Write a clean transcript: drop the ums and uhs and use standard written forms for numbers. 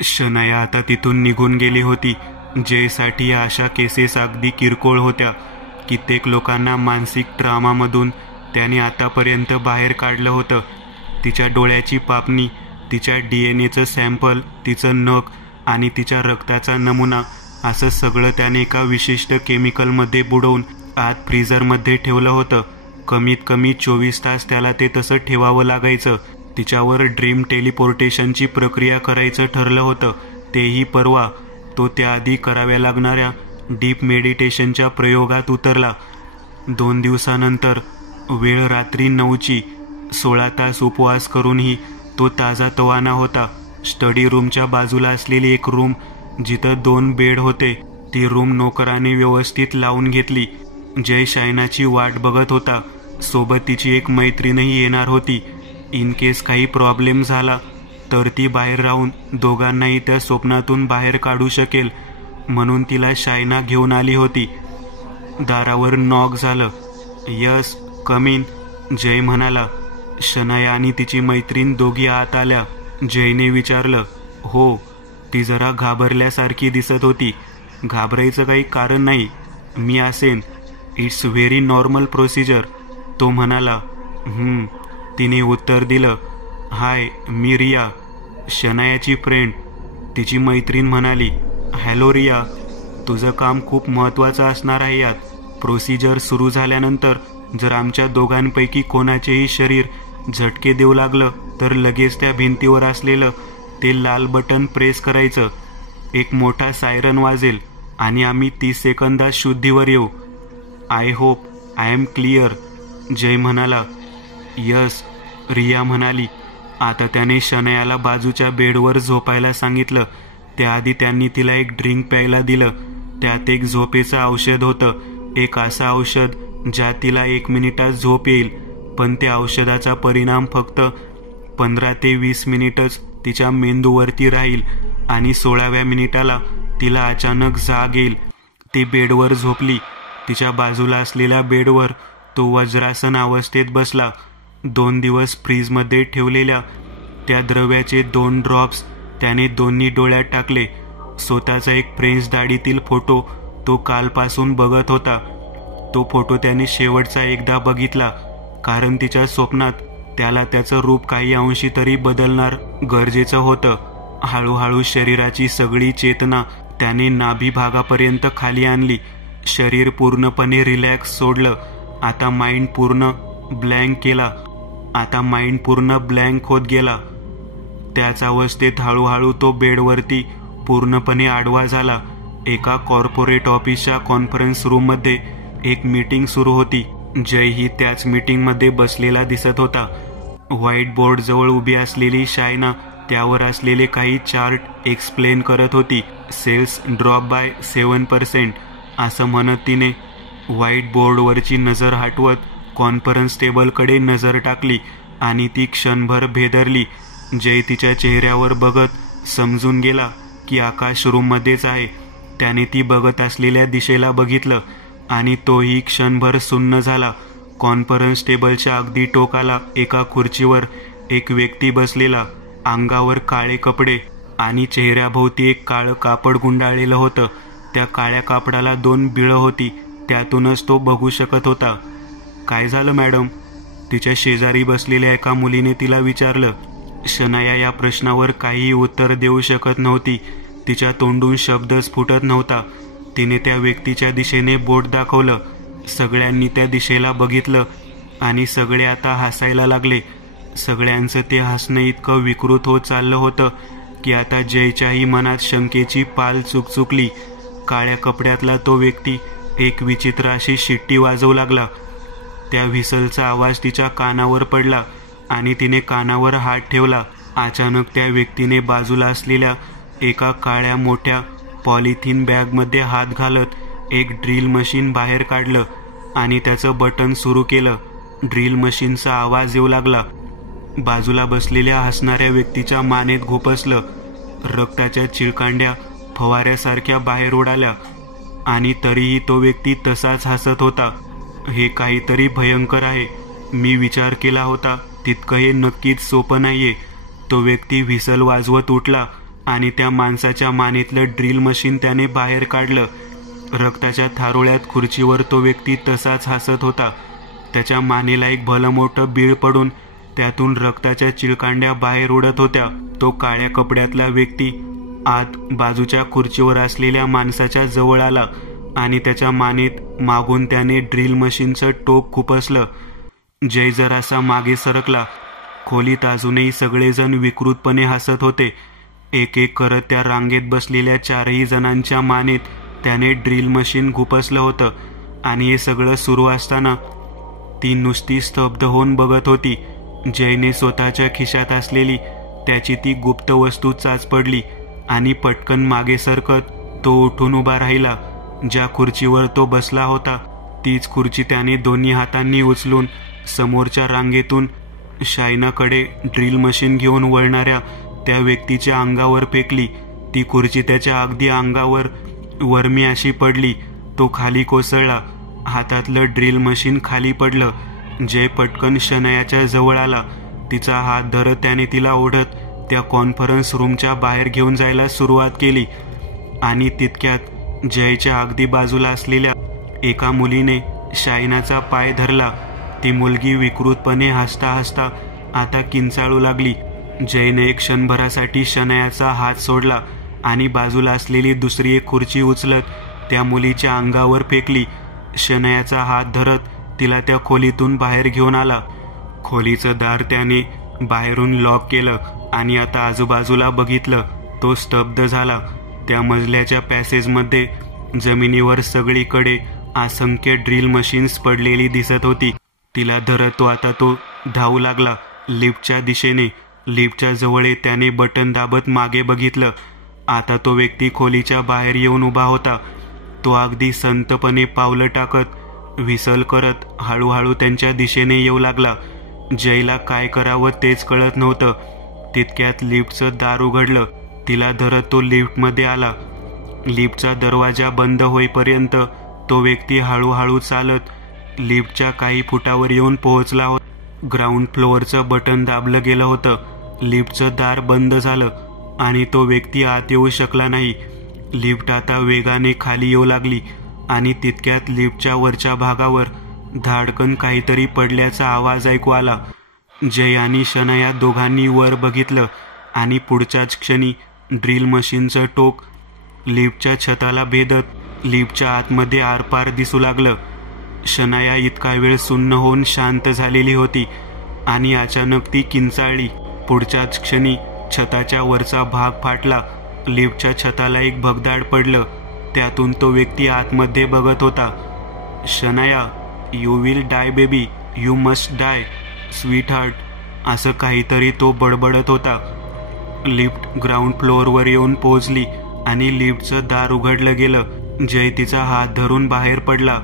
शनाया आता तिथून निघून गेली होती. जयसाठी अशा केसेस अगदी किरकोळ होत्या. कित्येक लोकांना मानसिक ट्रॉमामधून त्याने आतापर्यंत बाहेर काढलं होतं. तिच्या डोळ्याची पापणी, तिच्या DNA सॅम्पल, तिचं नख आणि तिच्या रक्ताचा नमुना असं सगळं त्याने एका विशिष्ट केमिकलमध्ये बुडवून आत फ्रीझरमध्ये ठेवलं होतं. कमीत कमी 24 तास त्याला ते तसं ठेवावं लागायचं. तिच्यावर ड्रीम टेलिपोर्टेशनची प्रक्रिया करायचं ठरलं होतं, तेही परवा. तो त्याआधी कराव्या लागणाऱ्या डीप मेडिटेशनच्या प्रयोगात उतरला. 2 दिवसानंतर, वेळ रात्री 9ची, 16 तास उपवास करूनही तो ताजातवाना होता. स्टडी रूमच्या बाजूला असलेली एक रूम जिथं 2 बेड होते, ती रूम नोकराने व्यवस्थित लावून घेतली. जय शायनाची वाट बघत होता. सोबत तिची एक मैत्रीणही येणार होती. इन केस काही प्रॉब्लेम झाला तर ती बाहेर राहून दोघांनाही त्या स्वप्नातून बाहेर काढू शकेल, म्हणून तिला शायना घेऊन आली होती. दारावर नॉक झालं. यस, कम इन, जय म्हणाला. शनाया आणि तिची मैत्रीण दोघी आत आल्या. जयने विचारलं. हो. ती जरा घाबरल्यासारखी दिसत होती. घाबरायचं काही कारण नाही, मी असेन. इट्स व्हेरी नॉर्मल प्रोसिजर, तो म्हणाला. तिने उत्तर दिलं. हाय, मी रिया, शनायाची फ्रेंड. तिची मैत्रीण म्हणाली. हॅलो रिया, तुझं काम खूप महत्त्वाचं असणार आहे यात. प्रोसिजर सुरू झाल्यानंतर जर आमच्या दोघांपैकी कोणाचेही शरीर झटके देऊ लागलं तर लगेच त्या भिंतीवर असलेलं ते लाल बटन प्रेस करायचं. एक मोठा सायरन वाजेल आणि आम्ही 30 सेकंदात शुद्धीवर येऊ. I hope I am clear, Jay म्हणाला. यस, रिया म्हणाली. आता त्याने शनायाला बाजूच्या बेडवर झोपायला सांगितलं. त्याआधी त्यांनी तिला एक ड्रिंक प्यायला दिलं. त्यात एक झोपेचं औषध होतं. एक असं औषध ज्यात तिला 1 मिनिटात झोप येईल, पण त्या औषधाचा परिणाम फक्त 15 ते 20 मिनिटच तिच्या मेंदूवरती राहील आणि 16व्या मिनिटाला तिला अचानक जाग येईल. ती बेडवर झोपली. तिच्या बाजूला असलेल्या बेडवर तो वज्रासन अवस्थेत बसला. 2 दिवस फ्रीजमध्ये ठेवलेल्या त्या द्रव्याचे 2 ड्रॉप्स त्याने दोन्ही डोळ्यात टाकले. स्वतःचा एक फ्रेंच दाढीतील फोटो तो कालपासून बघत होता. तो फोटो त्याने शेवटचा एकदा बघितला, कारण तिच्या स्वप्नात त्याला त्याचं रूप काही अंशी तरी बदलणार गरजेचं होतं. हळूहळू शरीराची सगळी चेतना त्याने नाभी भागापर्यंत खाली आणली. शरीर पूर्णपणे रिलॅक्स सोडलं. आता माइंड पूर्ण ब्लँक होत गेला. त्याच अवस्थेत हळूहळू तो बेडवरती पूर्णपणे आडवा झाला. एका कॉर्पोरेट ऑफिसच्या कॉन्फरन्स रूममध्ये एक मीटिंग सुरू होती. जयही त्याच मीटिंगमध्ये बसलेला दिसत होता. व्हाईट बोर्ड जवळ उभी असलेली शायना त्यावर असलेले काही चार्ट एक्सप्लेन करत होती. सेल्स ड्रॉप बाय 7% असं म्हणत तिने व्हाईट बोर्डवरची नजर हटवत कॉन्फरन्स टेबलकडे नजर टाकली आणि ती क्षणभर भेदरली. जय तिच्या चेहऱ्यावर बघत समजून गेला की आकाश रूममध्येच आहे. त्याने ती बघत असलेल्या दिशेला बघितलं आणि तोही क्षणभर सुन्न झाला. कॉन्फरन्स टेबलच्या अगदी टोकाला एका खुर्चीवर एक व्यक्ती बसलेला. अंगावर काळे कपडे आणि चेहऱ्याभोवती एक काळं कापड गुंडाळलेलं होतं. त्या काळ्या कापडाला 2 बिळं होती. त्यातूनच तो बघू शकत होता. काय झालं मॅडम? तिच्या शेजारी बसलेल्या एका मुलीने तिला विचारलं. शनाया या प्रश्नावर काहीही उत्तर देऊ शकत नव्हती. तिच्या तोंडून शब्दच फुटत नव्हता. तिने त्या व्यक्तीच्या दिशेने बोट दाखवलं. सगळ्यांनी त्या दिशेला बघितलं आणि सगळे आता हसायला लागले. सगळ्यांचं ते हसणं इतकं विकृत होत चाललं होतं की आता जयच्याही मनात शंकेची पाल चुकचुकली. काळ्या कपड्यातला तो व्यक्ती एक विचित्र अशी शिट्टी वाजवू लागला. त्या व्हिसलचा आवाज तिच्या कानावर पडला आणि तिने कानावर हात ठेवला. अचानक त्या व्यक्तीने बाजूला असलेल्या एका काळ्या मोठ्या पॉलिथिन बॅगमध्ये हात घालत एक ड्रिल मशीन बाहेर काढलं आणि त्याचं बटन सुरू केलं. ड्रिल मशीनचा आवाज येऊ लागला. बाजूला बसलेल्या हसणाऱ्या व्यक्तीच्या मानेत घुपसलं. रक्ताच्या चिळकांड्या फवाऱ्यासारख्या बाहेर उडाल्या आणि तरीही तो व्यक्ती तसाच हसत होता. हे काहीतरी भयंकर आहे. मी विचार केला होता तितकं हे नक्कीच सोपं नाहीये. तो व्यक्ती व्हिसल वाजवत उठला आणि त्या माणसाच्या मानेतलं ड्रिल मशीन त्याने बाहेर काढलं. रक्ताच्या थारोळ्यात खुर्चीवर तो व्यक्ती तसाच हसत होता. त्याच्या मानेला एक भलं मोठं बीळ पडून त्यातून रक्ताच्या चिळकांड्या बाहेर उडत होत्या. तो काळ्या कपड्यातला व्यक्ती आत बाजूच्या खुर्चीवर असलेल्या माणसाच्या जवळ आला आणि त्याच्या मानेत मागून त्याने ड्रिल मशीनचं टोक खुपसलं. जय जरासा मागे सरकला. खोलीत अजूनही सगळेजण विकृतपणे हसत होते. एक एक करत त्या रांगेत बसलेल्या 4ही जणांच्या मानेत त्याने ड्रिल मशीन खुपसलं होतं. आणि हे सगळं सुरू असताना ती नुसती स्तब्ध होऊन बघत होती. जयने स्वतःच्या खिशात असलेली त्याची ती गुप्त वस्तू चाच पडली आणि पटकन मागे सरकत तो उठून उभा राहिला. ज्या खुर्चीवर तो बसला होता तीच खुर्ची त्याने दोन्ही हातांनी उचलून समोरच्या रांगेतून शायनाकडे ड्रिल मशीन घेऊन वळणाऱ्या त्या व्यक्तीच्या अंगावर फेकली. ती खुर्ची त्याच्या अगदी अंगावर वरमी अशी पडली. तो खाली कोसळला. हातातलं ड्रिल मशीन खाली पडलं. जय पटकन शनयाच्या जवळ आला. तिचा हात धरत त्याने तिला ओढत त्या कॉन्फरन्स रूमच्या बाहेर घेऊन जायला सुरुवात केली. आणि तितक्यात जयच्या अगदी बाजूला असलेल्या एका मुलीने शायनाचा पाय धरला. ती मुलगी विकृतपणे हसता हसता आता किंचाळू लागली. जयने एक क्षणभरासाठी शनयाचा हात सोडला आणि बाजूला असलेली दुसरी एक खुर्ची उचलत त्या मुलीच्या अंगावर फेकली. शनयाचा हात धरत तिला त्या खोलीतून बाहेर घेऊन आला. खोलीचं दार त्याने बाहेरून लॉक केलं आणि आता आजूबाजूला बघितलं. तो स्तब्ध झाला. त्या मजल्याच्या पॅसेजमध्ये जमिनीवर सगळीकडे असंख्य ड्रिल मशीन्स पडलेली दिसत होती. तिला धरत तो धावू लागला लिफ्टच्या दिशेने. लिफ्टच्या जवळ त्याने बटन दाबत मागे बघितलं. आता तो व्यक्ती खोलीच्या बाहेर येऊन उभा होता. तो अगदी संतपणे पावलं टाकत व्हिसल करत हळूहळू त्यांच्या दिशेने येऊ लागला. जयला काय करावं तेच कळत नव्हतं. तितक्यात लिफ्टचं दार उघडलं. तिला धरत तो लिफ्टमध्ये आला. लिफ्टचा दरवाजा बंद होईपर्यंत तो व्यक्ती हळूहळू चालत लिफ्टच्या काही फुटावर येऊन पोहोचला होता. ग्राउंड फ्लोअरचं बटन दाबलं गेलं होतं. लिफ्टचं दार बंद झालं आणि तो व्यक्ती आत येऊ शकला नाही. लिफ्ट आता वेगाने खाली येऊ लागली आणि तितक्यात लिफ्टच्या वरच्या भागावर धाडकन काहीतरी पडल्याचा आवाज ऐकू आला. जय आणि शनया दोघांनी वर बघितलं आणि पुढच्याच क्षणी ड्रिल मशीनचं टोक लिफ्टच्या छताला भेदत लिफ्टच्या आतमध्ये आरपार दिसू लागलं. शनया इतका वेळ सुन्न होऊन शांत झालेली होती आणि अचानक ती किंचाळली. पुढच्याच क्षणी छताच्या वरचा भाग फाटला. लिफ्टच्या छताला एक भगदाड पडलं. त्यातून तो व्यक्ती आतमध्ये बघत होता. Shanaya, you will die baby, you must die sweetheart, असं काहीतरी तो बडबडत होता. लिफ्ट ग्राउंड फ्लोअरवर येऊन पोहोचली आणि लिफ्टचं दार उघडलं गेलं. जय तिचा हात धरून बाहेर पडला.